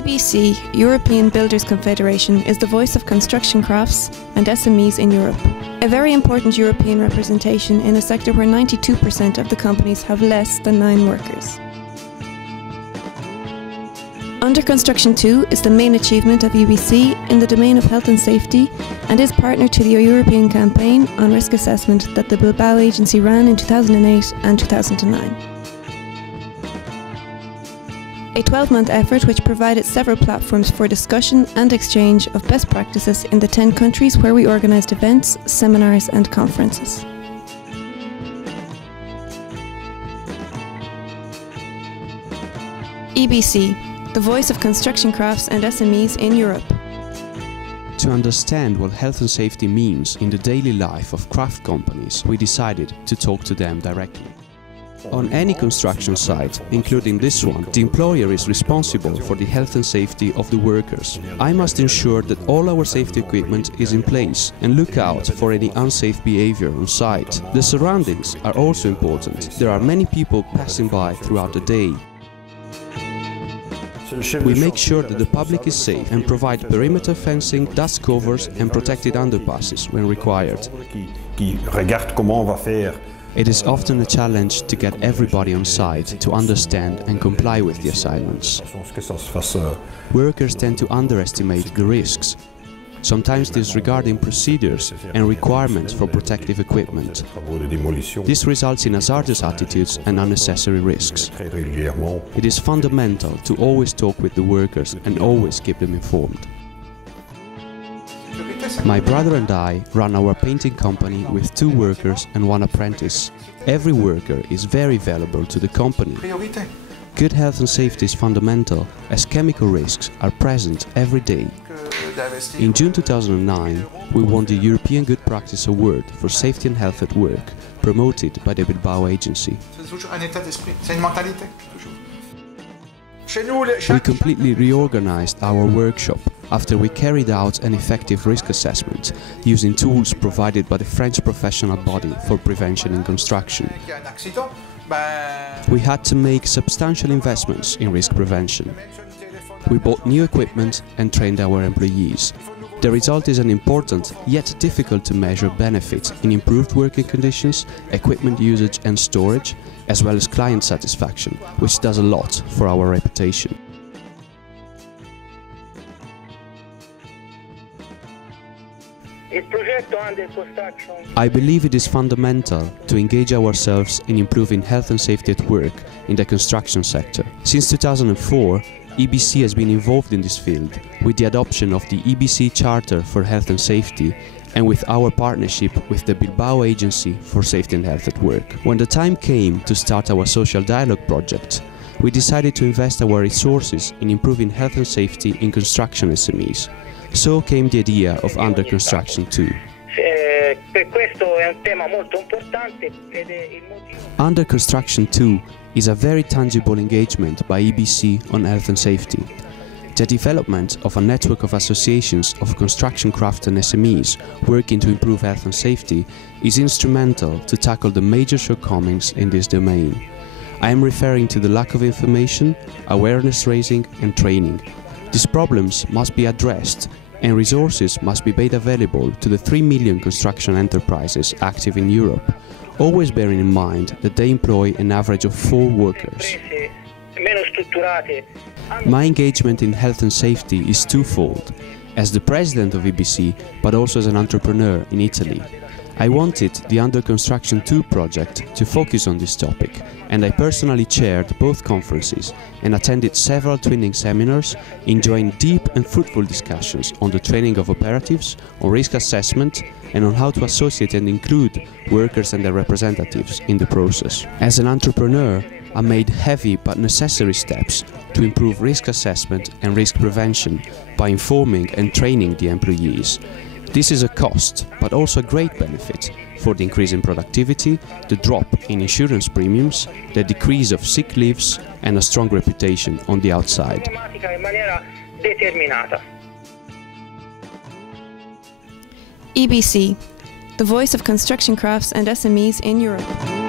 EBC, European Builders Confederation, is the voice of construction crafts and SMEs in Europe. A very important European representation in a sector where 92% of the companies have less than 9 workers. Under Construction 2 is the main achievement of EBC in the domain of health and safety and is partner to the European campaign on risk assessment that the Bilbao agency ran in 2008 and 2009. A 12-month effort which provided several platforms for discussion and exchange of best practices in the 10 countries where we organised events, seminars and conferences. EBC, the voice of construction crafts and SMEs in Europe. To understand what health and safety means in the daily life of craft companies, we decided to talk to them directly. On any construction site, including this one, the employer is responsible for the health and safety of the workers. I must ensure that all our safety equipment is in place and look out for any unsafe behavior on site. The surroundings are also important. There are many people passing by throughout the day. We make sure that the public is safe and provide perimeter fencing, dust covers and protected underpasses when required. It is often a challenge to get everybody on site to understand and comply with the assignments. Workers tend to underestimate the risks, sometimes disregarding procedures and requirements for protective equipment. This results in hazardous attitudes and unnecessary risks. It is fundamental to always talk with the workers and always keep them informed. My brother and I run our painting company with 2 workers and 1 apprentice. Every worker is very valuable to the company. Good health and safety is fundamental, as chemical risks are present every day. In June 2009, we won the European Good Practice Award for Safety and Health at Work, promoted by the Bilbao agency. We completely reorganized our workshop after we carried out an effective risk assessment using tools provided by the French professional body for prevention in construction. We had to make substantial investments in risk prevention. We bought new equipment and trained our employees. The result is an important, yet difficult to measure benefit in improved working conditions, equipment usage and storage, as well as client satisfaction, which does a lot for our reputation. I believe it is fundamental to engage ourselves in improving health and safety at work in the construction sector. Since 2004, EBC has been involved in this field with the adoption of the EBC Charter for Health and Safety and with our partnership with the Bilbao Agency for Safety and Health at Work. When the time came to start our social dialogue project, we decided to invest our resources in improving health and safety in construction SMEs. So came the idea of Under Construction 2. Under Construction 2 is a very tangible engagement by EBC on health and safety. The development of a network of associations of construction craft and SMEs working to improve health and safety is instrumental to tackle the major shortcomings in this domain. I am referring to the lack of information, awareness raising and training. These problems must be addressed and resources must be made available to the 3 million construction enterprises active in Europe, always bearing in mind that they employ an average of 4 workers. My engagement in health and safety is twofold, as the president of EBC, but also as an entrepreneur in Italy. I wanted the Under Construction 2 project to focus on this topic, and I personally chaired both conferences and attended several twinning seminars, enjoying deep and fruitful discussions on the training of operatives, on risk assessment, and on how to associate and include workers and their representatives in the process. As an entrepreneur, I made heavy but necessary steps to improve risk assessment and risk prevention by informing and training the employees. This is a cost, but also a great benefit for the increase in productivity, the drop in insurance premiums, the decrease of sick leaves, and a strong reputation on the outside. EBC, the voice of construction crafts and SMEs in Europe.